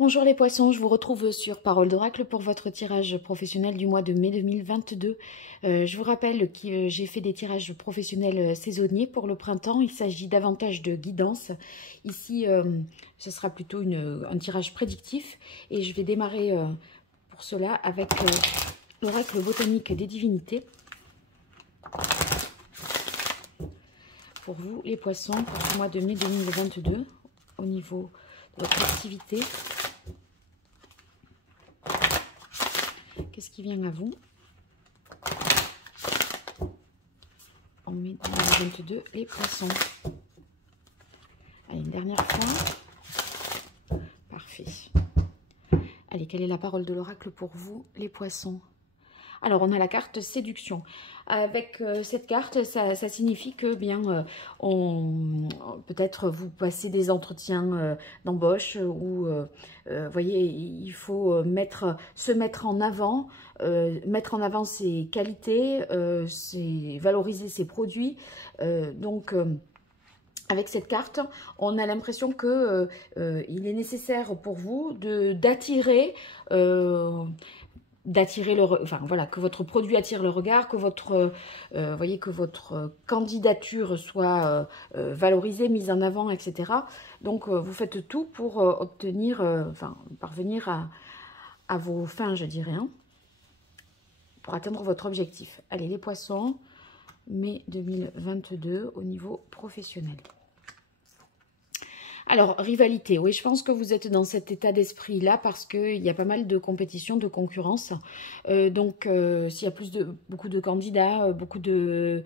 Bonjour les poissons, je vous retrouve sur Parole d'Oracle pour votre tirage professionnel du mois de mai 2022. Je vous rappelle que j'ai fait des tirages professionnels saisonniers pour le printemps. Il s'agit davantage de guidance. Ici, ce sera plutôt un tirage prédictif et je vais démarrer pour cela avec l'Oracle botanique des divinités. Pour vous les poissons, pour ce mois de mai 2022, au niveau de votre activité. Qu'est-ce qui vient à vous en mai 2022, les poissons? Allez, une dernière fois. Parfait. Allez, quelle est la parole de l'oracle pour vous, les poissons? Alors, on a la carte séduction. Avec cette carte, ça signifie que bien, peut-être vous passez des entretiens d'embauche où, voyez, il faut se mettre en avant ses qualités, valoriser ses produits. Avec cette carte, on a l'impression que il est nécessaire pour vous d'attirer enfin voilà, que votre produit attire le regard, que votre, voyez, que votre candidature soit valorisée, mise en avant, etc. Donc vous faites tout pour obtenir, enfin parvenir à vos fins, je dirais, hein, pour atteindre votre objectif. Allez les poissons, mai 2022 au niveau professionnel. Alors, rivalité, oui, je pense que vous êtes dans cet état d'esprit-là parce qu'il y a pas mal de compétition, de concurrence. S'il y a beaucoup de candidats, beaucoup de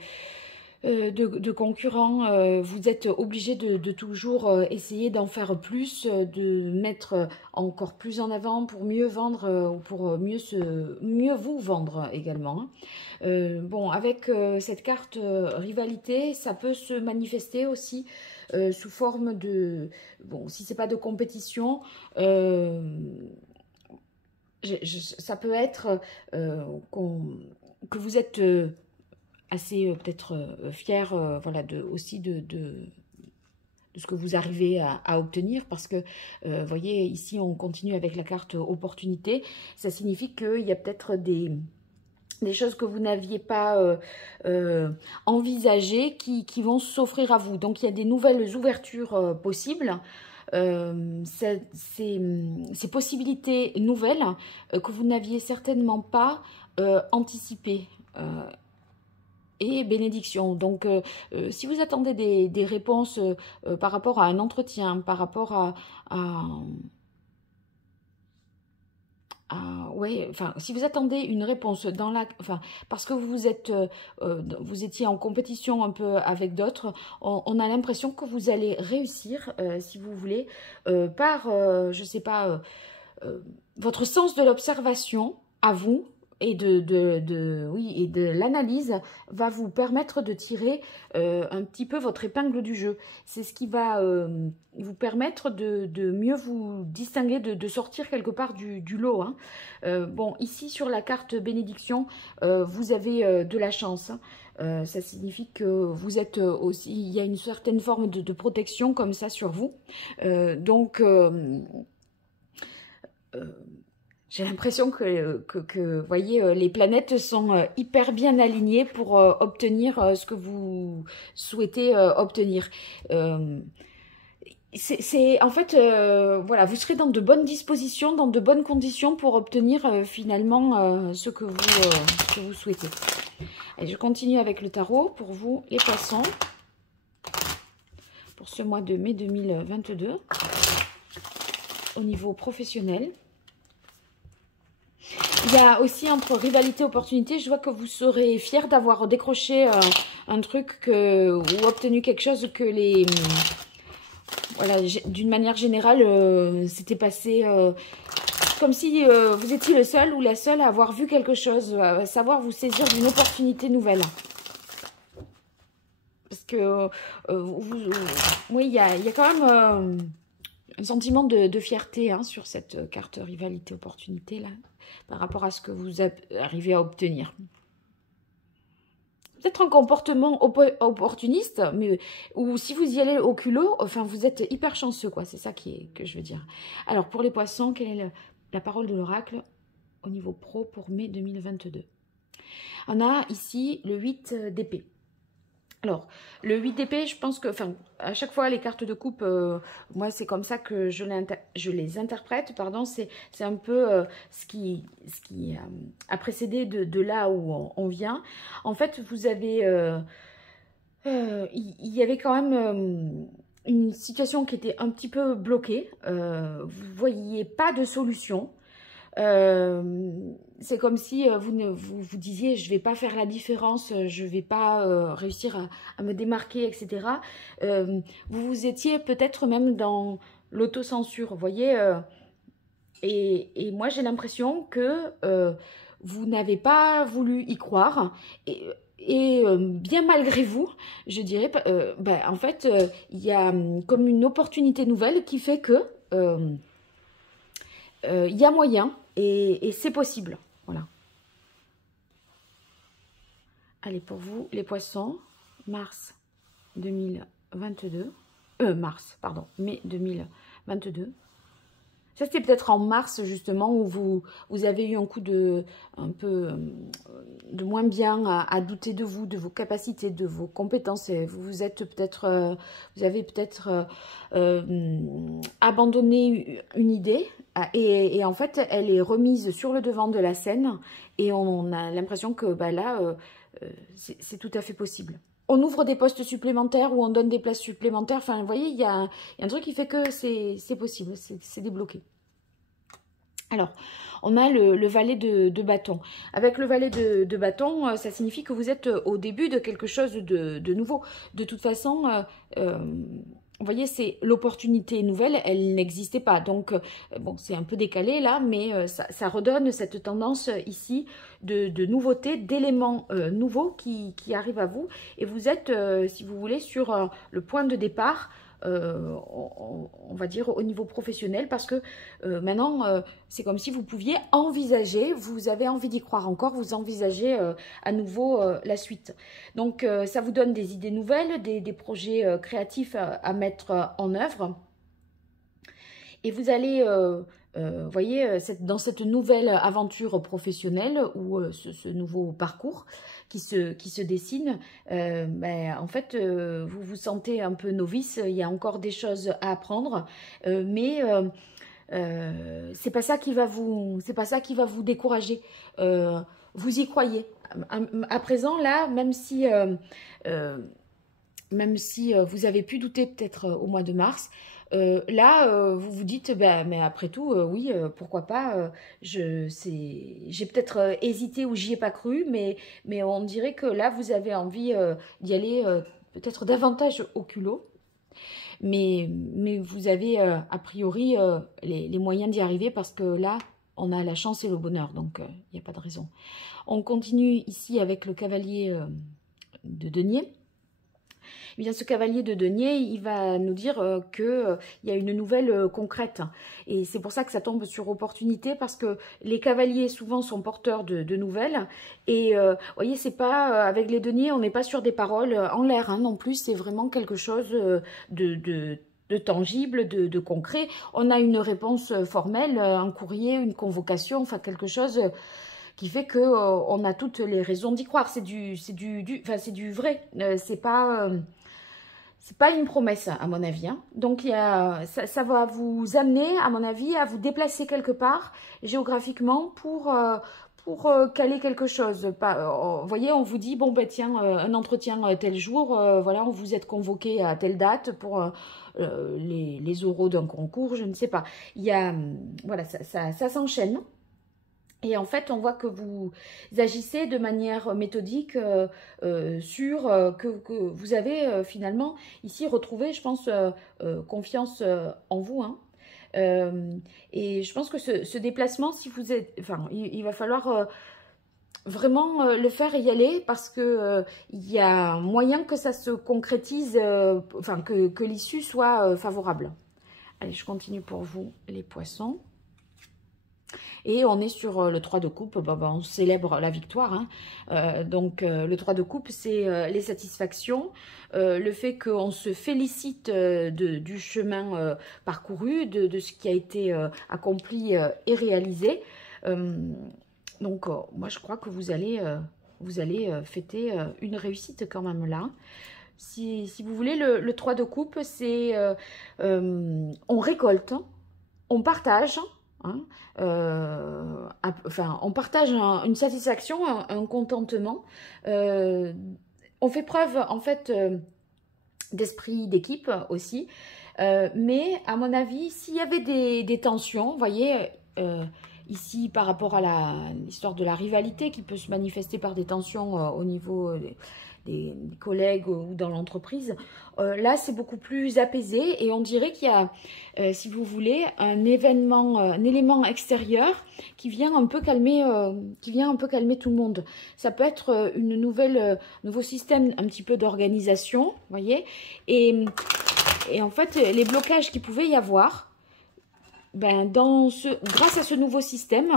concurrents, vous êtes obligé de toujours essayer d'en faire plus, de mettre encore plus en avant pour mieux vendre ou pour mieux vous vendre également. Bon, avec cette carte rivalité, ça peut se manifester aussi sous forme de, bon, si c'est pas de compétition, ça peut être que vous êtes assez peut-être fier, voilà, aussi de ce que vous arrivez à obtenir, parce que, voyez, ici, on continue avec la carte opportunité. Ça signifie qu'il y a peut-être des choses que vous n'aviez pas envisagées qui vont s'offrir à vous. Donc, il y a des nouvelles ouvertures possibles. Ces possibilités nouvelles que vous n'aviez certainement pas anticipées. Et bénédiction. Donc, si vous attendez des réponses par rapport à un entretien, par rapport ouais, enfin, si vous attendez une réponse parce que vous étiez en compétition un peu avec d'autres, on a l'impression que vous allez réussir, si vous voulez, par, je sais pas, votre sens de l'observation à vous, et de l'analyse va vous permettre de tirer un petit peu votre épingle du jeu. C'est ce qui va vous permettre de mieux vous distinguer, de sortir quelque part du lot, hein. Bon, ici sur la carte bénédiction, vous avez de la chance, hein. Ça signifie que vous êtes aussi, il y a une certaine forme de protection comme ça sur vous. J'ai l'impression que voyez, les planètes sont hyper bien alignées pour obtenir ce que vous souhaitez obtenir. En fait, voilà, vous serez dans de bonnes dispositions, dans de bonnes conditions pour obtenir finalement ce que vous souhaitez. Et je continue avec le tarot pour vous, les poissons, pour ce mois de mai 2022, au niveau professionnel. Il y a aussi entre rivalité et opportunité, je vois que vous serez fier d'avoir décroché un truc ou obtenu quelque chose que voilà, d'une manière générale, c'était passé comme si vous étiez le seul ou la seule à avoir vu quelque chose, à savoir vous saisir d'une opportunité nouvelle. Parce que, oui, il y a quand même un sentiment de fierté, hein, sur cette carte rivalité-opportunité, là, par rapport à ce que vous arrivez à obtenir. peut-être un comportement opportuniste, mais ou si vous y allez au culot, enfin vous êtes hyper chanceux, quoi. C'est ça que je veux dire. Alors pour les poissons, quelle est la parole de l'oracle au niveau pro pour mai 2022? On a ici le 8 d'épée. Alors, le 8 d'épée, je pense que, enfin, à chaque fois, les cartes de coupe, moi, c'est comme ça que je les interprète, pardon, c'est un peu ce qui a précédé de là où on vient. En fait, vous avez, il y avait quand même une situation qui était un petit peu bloquée, vous ne voyiez pas de solution. C'est comme si vous disiez je vais pas faire la différence, je vais pas réussir à me démarquer, etc. Vous étiez peut-être même dans l'autocensure, vous voyez, et moi j'ai l'impression que vous n'avez pas voulu y croire, et bien malgré vous, je dirais, en fait, il y a comme une opportunité nouvelle qui fait que il y a moyen et c'est possible. Voilà. Allez, pour vous, les poissons, mars 2022. Mai 2022. Ça, c'était peut-être en mars, justement, où vous avez eu un coup un peu de moins bien à douter de vous, de vos capacités, de vos compétences. Et vous êtes peut-être, vous avez peut-être abandonné une idée et en fait, elle est remise sur le devant de la scène et on a l'impression que là, c'est tout à fait possible. On ouvre des postes supplémentaires ou on donne des places supplémentaires. Enfin, vous voyez, il y a un truc qui fait que c'est possible, c'est débloqué. Alors, on a le valet de bâton. Avec le valet de bâton, ça signifie que vous êtes au début de quelque chose de nouveau. De toute façon, vous voyez, c'est l'opportunité nouvelle, elle n'existait pas. Donc, bon, c'est un peu décalé là, mais ça redonne cette tendance ici de nouveauté, d'éléments nouveaux qui arrivent à vous. Et vous êtes, si vous voulez, sur le point de départ, on va dire au niveau professionnel, parce que maintenant, c'est comme si vous pouviez envisager, vous avez envie d'y croire encore, vous envisagez à nouveau la suite. Donc, ça vous donne des idées nouvelles, des projets créatifs à mettre en œuvre. Et vous allez, voyez, dans cette nouvelle aventure professionnelle ou ce nouveau parcours qui se dessine, en fait, vous vous sentez un peu novice, il y a encore des choses à apprendre, mais c'est pas ça qui va vous décourager. Vous y croyez. À présent, là, même si vous avez pu douter peut-être au mois de mars, là, vous vous dites, mais après tout, oui, pourquoi pas, j'ai peut-être hésité ou j'y ai pas cru, mais on dirait que là, vous avez envie d'y aller peut-être davantage au culot, mais vous avez a priori les moyens d'y arriver parce que là, on a la chance et le bonheur, donc il n'y a pas de raison. On continue ici avec le cavalier de denier. Eh bien, ce cavalier de denier, il va nous dire qu'il y a une nouvelle concrète. Et c'est pour ça que ça tombe sur opportunité, parce que les cavaliers, souvent, sont porteurs de nouvelles. Et vous voyez, c'est pas avec les deniers, on n'est pas sur des paroles en l'air hein, non plus. C'est vraiment quelque chose de tangible, de concret. On a une réponse formelle, un courrier, une convocation, enfin quelque chose qui fait que on a toutes les raisons d'y croire. C'est du vrai. C'est pas une promesse, à mon avis. Hein. Donc, ça va vous amener, à mon avis, à vous déplacer quelque part géographiquement pour caler quelque chose. Vous voyez, on vous dit, bon, ben tiens, un entretien tel jour, voilà, on vous êtes convoqué à telle date pour les oraux d'un concours, je ne sais pas. Il y a, voilà, ça s'enchaîne. Et en fait, on voit que vous agissez de manière méthodique que vous avez finalement ici retrouvé, je pense, confiance en vous. Hein. Et je pense que ce déplacement, si vous êtes, enfin, il va falloir vraiment le faire et y aller parce que il y a moyen que ça se concrétise, enfin que l'issue soit favorable. Allez, je continue pour vous, les poissons. Et on est sur le 3 de coupe, on célèbre la victoire. Hein. Donc le 3 de coupe, c'est les satisfactions, le fait qu'on se félicite du chemin parcouru, de ce qui a été accompli et réalisé. Donc moi je crois que vous allez fêter une réussite quand même là. Si vous voulez, le 3 de coupe, c'est on récolte, on partage, hein, enfin, on partage une satisfaction, un contentement. On fait preuve, en fait, d'esprit d'équipe aussi. Mais, à mon avis, s'il y avait des tensions, vous voyez, ici, par rapport à l'histoire de la rivalité qui peut se manifester par des tensions au niveau des collègues ou dans l'entreprise, là c'est beaucoup plus apaisé et on dirait qu'il y a, si vous voulez, un élément extérieur qui vient un peu calmer, tout le monde. Ça peut être nouveau système un petit peu d'organisation, vous voyez, et en fait les blocages qu'il pouvait y avoir, grâce à ce nouveau système,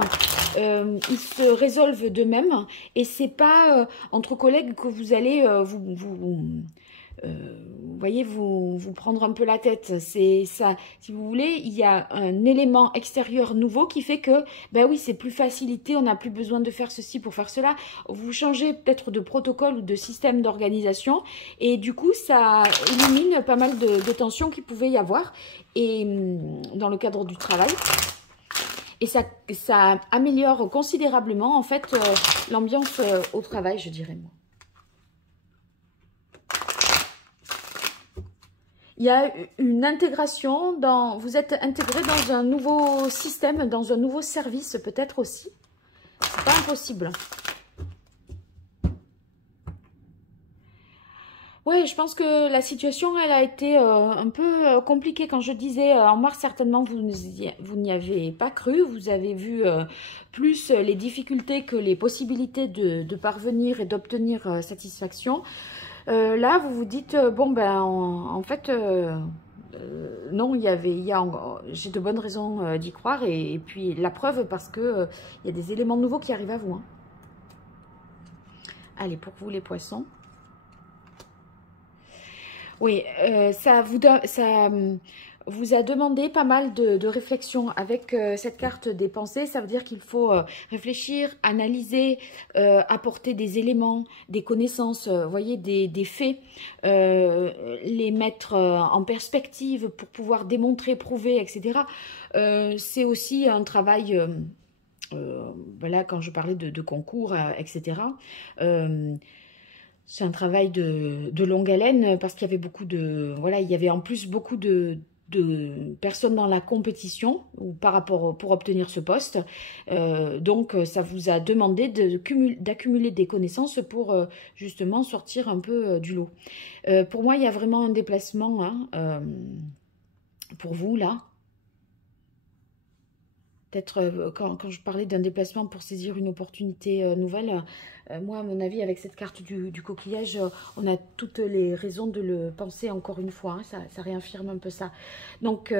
ils se résolvent d'eux-mêmes et c'est pas entre collègues que vous allez vous prendre un peu la tête. C'est ça, si vous voulez, il y a un élément extérieur nouveau qui fait que, oui, c'est plus facilité, on n'a plus besoin de faire ceci pour faire cela. Vous changez peut-être de protocole ou de système d'organisation et du coup, ça élimine pas mal de tensions qu'il pouvait y avoir et dans le cadre du travail. Et ça améliore considérablement, en fait, l'ambiance au travail, je dirais, moi. Il y a une intégration, vous êtes intégré dans un nouveau système, dans un nouveau service, peut-être aussi. C'est pas impossible. Ouais, je pense que la situation, elle a été un peu compliquée. Quand je disais en mars, certainement, vous n'y avez pas cru. Vous avez vu plus les difficultés que les possibilités de parvenir et d'obtenir satisfaction. Là, vous vous dites, en fait, non, j'ai de bonnes raisons d'y croire. Et puis, la preuve, parce que il y a des éléments nouveaux qui arrivent à vous. Hein. Allez, pour vous, les poissons. Oui, ça vous a demandé pas mal de réflexion avec cette carte des pensées. Ça veut dire qu'il faut réfléchir, analyser, apporter des éléments, des connaissances, voyez, des faits, les mettre en perspective pour pouvoir démontrer, prouver, etc. C'est aussi un travail, voilà, quand je parlais de concours, etc. C'est un travail de longue haleine parce qu'il y avait il y avait en plus beaucoup de personnes dans la compétition ou pour obtenir ce poste. Donc, ça vous a demandé d'accumuler des connaissances pour justement sortir un peu du lot. Pour moi, il y a vraiment un déplacement hein, pour vous là. Peut-être quand je parlais d'un déplacement pour saisir une opportunité nouvelle, moi, à mon avis, avec cette carte du coquillage, on a toutes les raisons de le penser encore une fois. Hein, ça réaffirme un peu ça. Donc,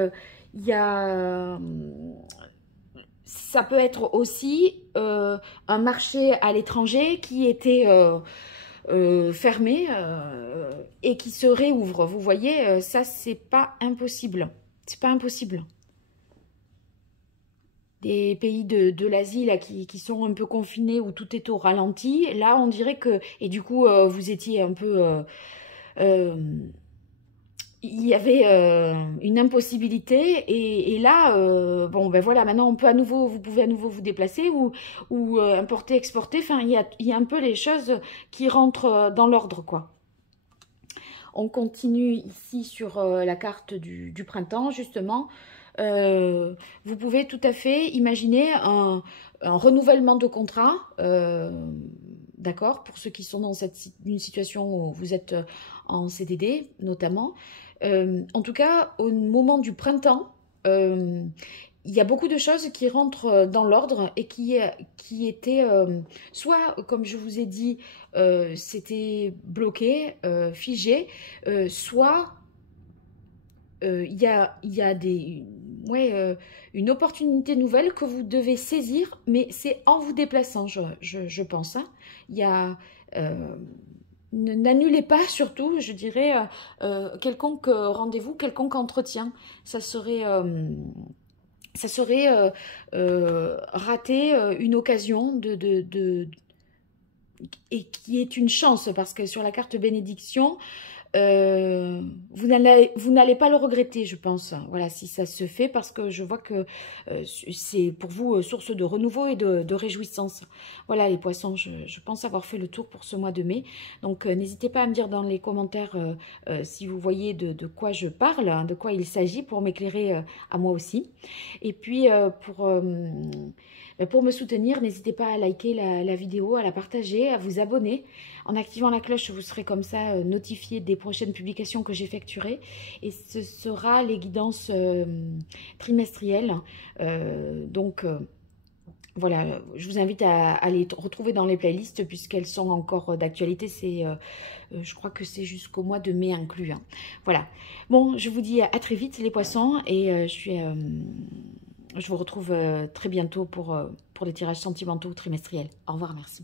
il y a... ça peut être aussi un marché à l'étranger qui était fermé et qui se réouvre. Vous voyez, ça, c'est pas impossible. C'est pas impossible. Des pays de l'Asie là qui sont un peu confinés où tout est au ralenti. Là, on dirait que... Et du coup, vous étiez un peu... il y avait une impossibilité et là, voilà, maintenant vous pouvez à nouveau vous déplacer ou importer, exporter. Enfin, il y a un peu les choses qui rentrent dans l'ordre, quoi. On continue ici sur la carte du printemps, justement. Vous pouvez tout à fait imaginer un renouvellement de contrat, d'accord, pour ceux qui sont dans une situation où vous êtes en CDD notamment. En tout cas, au moment du printemps, il y a beaucoup de choses qui rentrent dans l'ordre et qui étaient soit, comme je vous ai dit, c'était bloqué, figé, soit il y a une opportunité nouvelle que vous devez saisir, mais c'est en vous déplaçant, je pense. Hein. Il y a... N'annulez pas, surtout, je dirais, quelconque rendez-vous, quelconque entretien. Ça serait rater une occasion et qui est une chance, parce que sur la carte bénédiction, vous n'allez pas le regretter, je pense. Voilà, si ça se fait, parce que je vois que c'est pour vous source de renouveau et de réjouissance. Voilà, les poissons, je pense avoir fait le tour pour ce mois de mai. Donc, n'hésitez pas à me dire dans les commentaires si vous voyez de quoi je parle, hein, de quoi il s'agit, pour m'éclairer à moi aussi. Et puis, pour me soutenir, n'hésitez pas à liker la vidéo, à la partager, à vous abonner. En activant la cloche, vous serez comme ça notifié des prochaines publications que j'effectuerai. Et ce sera les guidances trimestrielles. Voilà, je vous invite à les retrouver dans les playlists puisqu'elles sont encore d'actualité. Je crois que c'est jusqu'au mois de mai inclus. Hein. Voilà. Bon, je vous dis à très vite les poissons et je vous retrouve très bientôt pour les tirages sentimentaux trimestriels. Au revoir, merci.